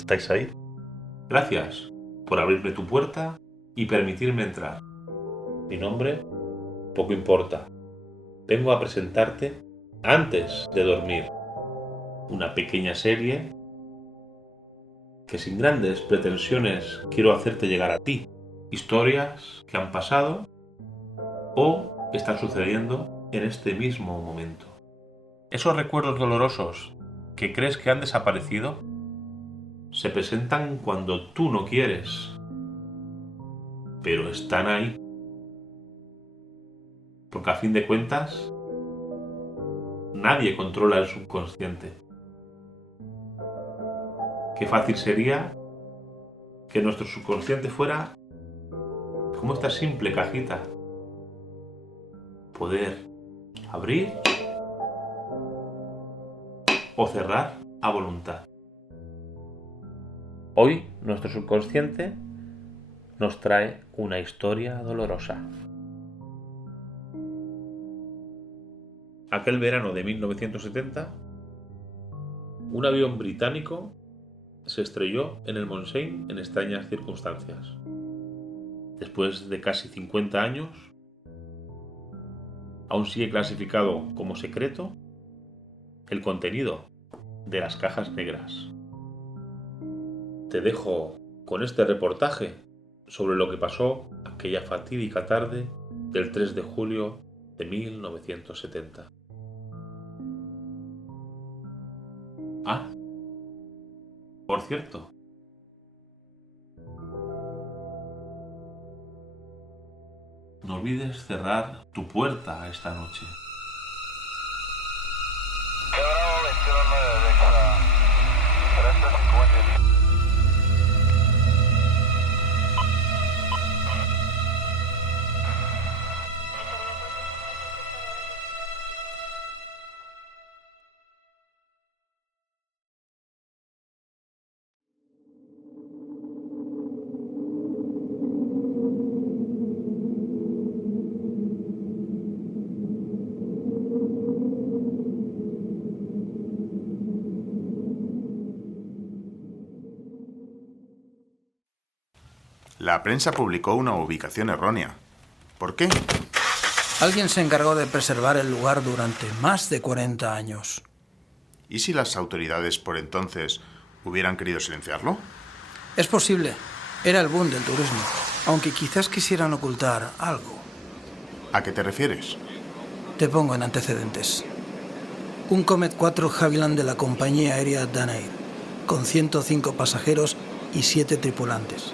¿Estáis ahí? Gracias por abrirme tu puerta y permitirme entrar. Mi nombre, poco importa. Vengo a presentarte antes de dormir. Una pequeña serie que sin grandes pretensiones quiero hacerte llegar a ti. Historias que han pasado o que están sucediendo en este mismo momento. Esos recuerdos dolorosos que crees que han desaparecido se presentan cuando tú no quieres, pero están ahí. Porque a fin de cuentas, nadie controla el subconsciente. Qué fácil sería que nuestro subconsciente fuera como esta simple cajita. Poder abrir o cerrar a voluntad. Hoy nuestro subconsciente nos trae una historia dolorosa. Aquel verano de 1970, un avión británico se estrelló en el Montseny en extrañas circunstancias. Después de casi 50 años, aún sigue clasificado como secreto el contenido de las cajas negras. Te dejo con este reportaje sobre lo que pasó aquella fatídica tarde del 3 de julio de 1970. Ah, por cierto, no olvides cerrar tu puerta esta noche. La prensa publicó una ubicación errónea. ¿Por qué? Alguien se encargó de preservar el lugar durante más de 40 años. ¿Y si las autoridades por entonces hubieran querido silenciarlo? Es posible. Era el boom del turismo, aunque quizás quisieran ocultar algo. ¿A qué te refieres? Te pongo en antecedentes. Un Comet 4 Havilland de la compañía aérea Danair, con 105 pasajeros y 7 tripulantes.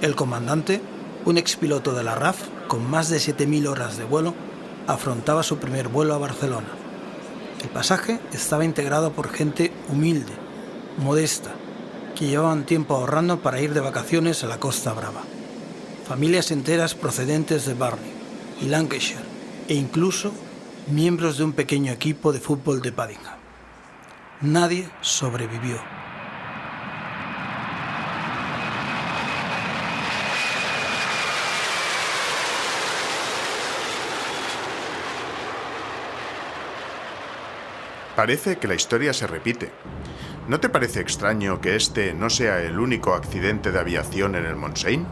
El comandante, un expiloto de la RAF con más de 7.000 horas de vuelo, afrontaba su primer vuelo a Barcelona. El pasaje estaba integrado por gente humilde, modesta, que llevaban tiempo ahorrando para ir de vacaciones a la Costa Brava. Familias enteras procedentes de Barney y Lancashire e incluso miembros de un pequeño equipo de fútbol de Paddington. Nadie sobrevivió. Parece que la historia se repite. ¿No te parece extraño que este no sea el único accidente de aviación en el Montseny?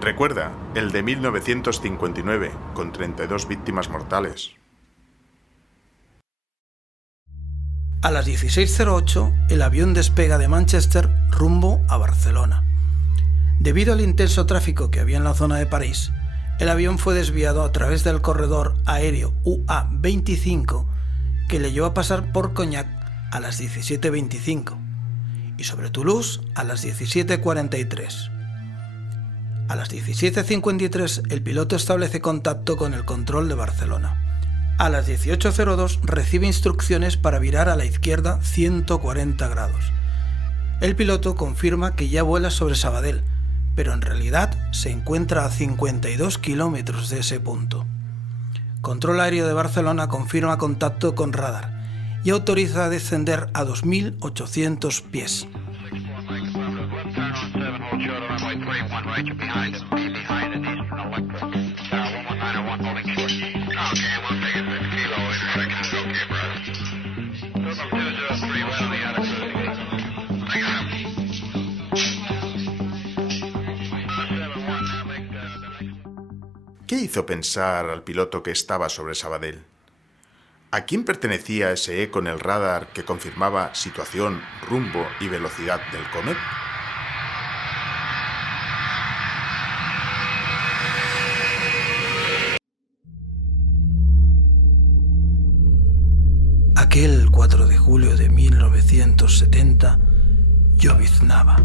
Recuerda, el de 1959, con 32 víctimas mortales. A las 16:08, el avión despega de Manchester rumbo a Barcelona. Debido al intenso tráfico que había en la zona de París, el avión fue desviado a través del corredor aéreo UA25, que le llevó a pasar por Cognac a las 17:25 y sobre Toulouse a las 17:43. A las 17:53 el piloto establece contacto con el control de Barcelona. A las 18:02 recibe instrucciones para virar a la izquierda 140 grados. El piloto confirma que ya vuela sobre Sabadell, pero en realidad se encuentra a 52 kilómetros de ese punto. Control Aéreo de Barcelona confirma contacto con radar y autoriza a descender a 2.800 pies. ¿Qué hizo pensar al piloto que estaba sobre Sabadell? ¿A quién pertenecía ese eco en el radar que confirmaba situación, rumbo y velocidad del Comet? Aquel 4 de julio de 1970 lloviznaba.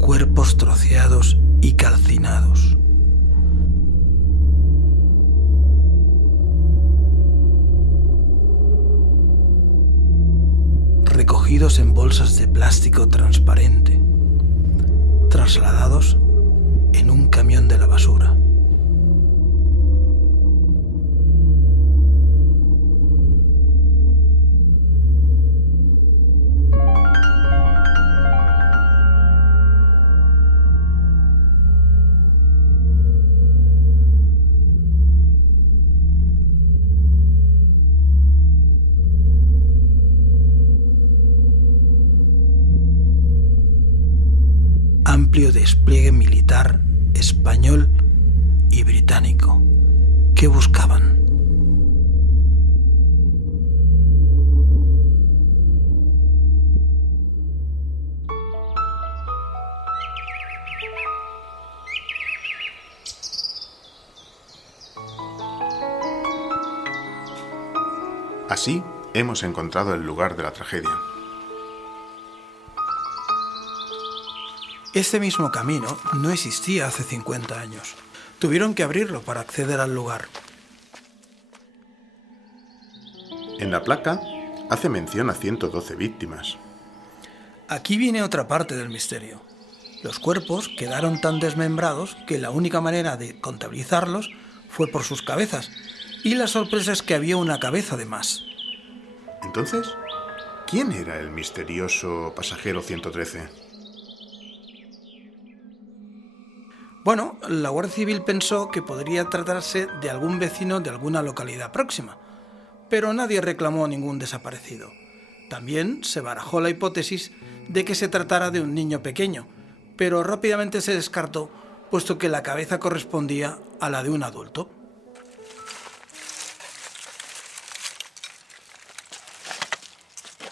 Cuerpos troceados y calcinados. Recogidos en bolsas de plástico transparente, trasladados en un camión de la basura. Amplio despliegue militar español y británico. ¿Qué buscaban? Así hemos encontrado el lugar de la tragedia. Este mismo camino no existía hace 50 años. Tuvieron que abrirlo para acceder al lugar. En la placa hace mención a 112 víctimas. Aquí viene otra parte del misterio. Los cuerpos quedaron tan desmembrados que la única manera de contabilizarlos fue por sus cabezas. Y la sorpresa es que había una cabeza de más. Entonces, ¿quién era el misterioso pasajero 113? Bueno, la Guardia Civil pensó que podría tratarse de algún vecino de alguna localidad próxima, pero nadie reclamó ningún desaparecido. También se barajó la hipótesis de que se tratara de un niño pequeño, pero rápidamente se descartó, puesto que la cabeza correspondía a la de un adulto.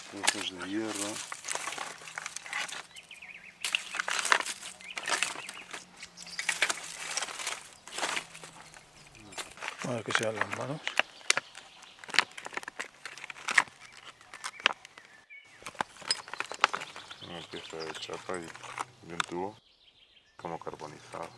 Trozos de hierro. A ver que sean las manos. Una pieza de chapa y un tubo como carbonizado.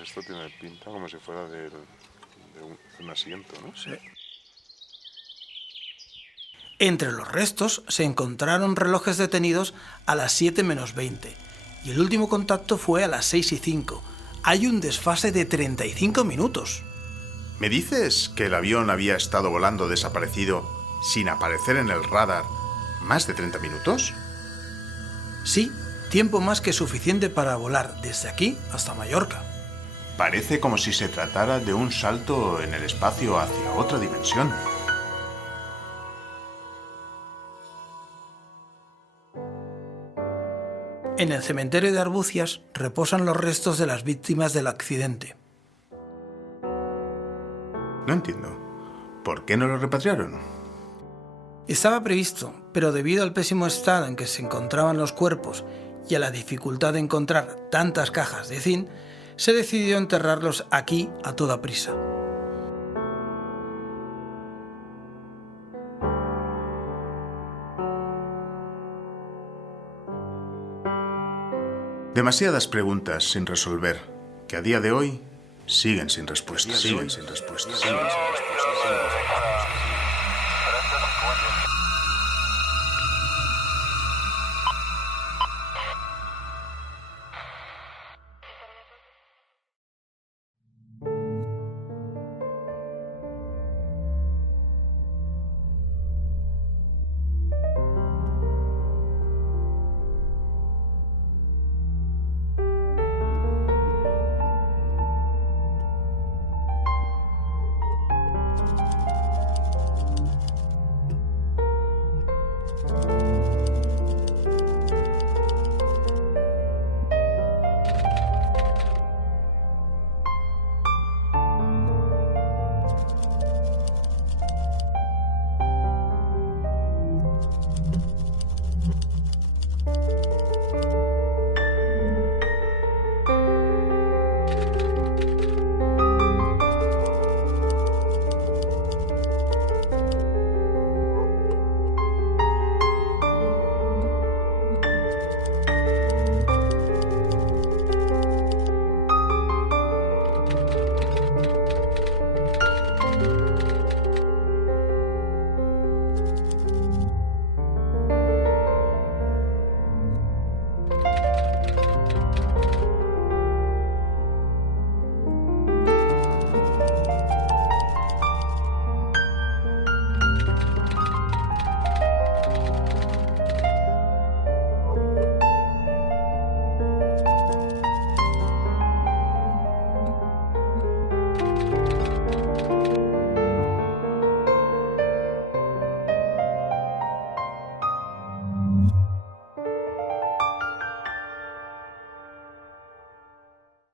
Esto tiene pinta como si fuera de un asiento, ¿no? Sí. Entre los restos se encontraron relojes detenidos a las 7 menos 20 y el último contacto fue a las 6 y 5. Hay un desfase de 35 minutos. ¿Me dices que el avión había estado volando desaparecido sin aparecer en el radar más de 30 minutos? Sí, tiempo más que suficiente para volar desde aquí hasta Mallorca. Parece como si se tratara de un salto en el espacio hacia otra dimensión. En el cementerio de Arbucias reposan los restos de las víctimas del accidente. No entiendo. ¿Por qué no lo repatriaron? Estaba previsto, pero debido al pésimo estado en que se encontraban los cuerpos y a la dificultad de encontrar tantas cajas de zinc, se decidió enterrarlos aquí a toda prisa. Demasiadas preguntas sin resolver, que a día de hoy siguen sin respuesta.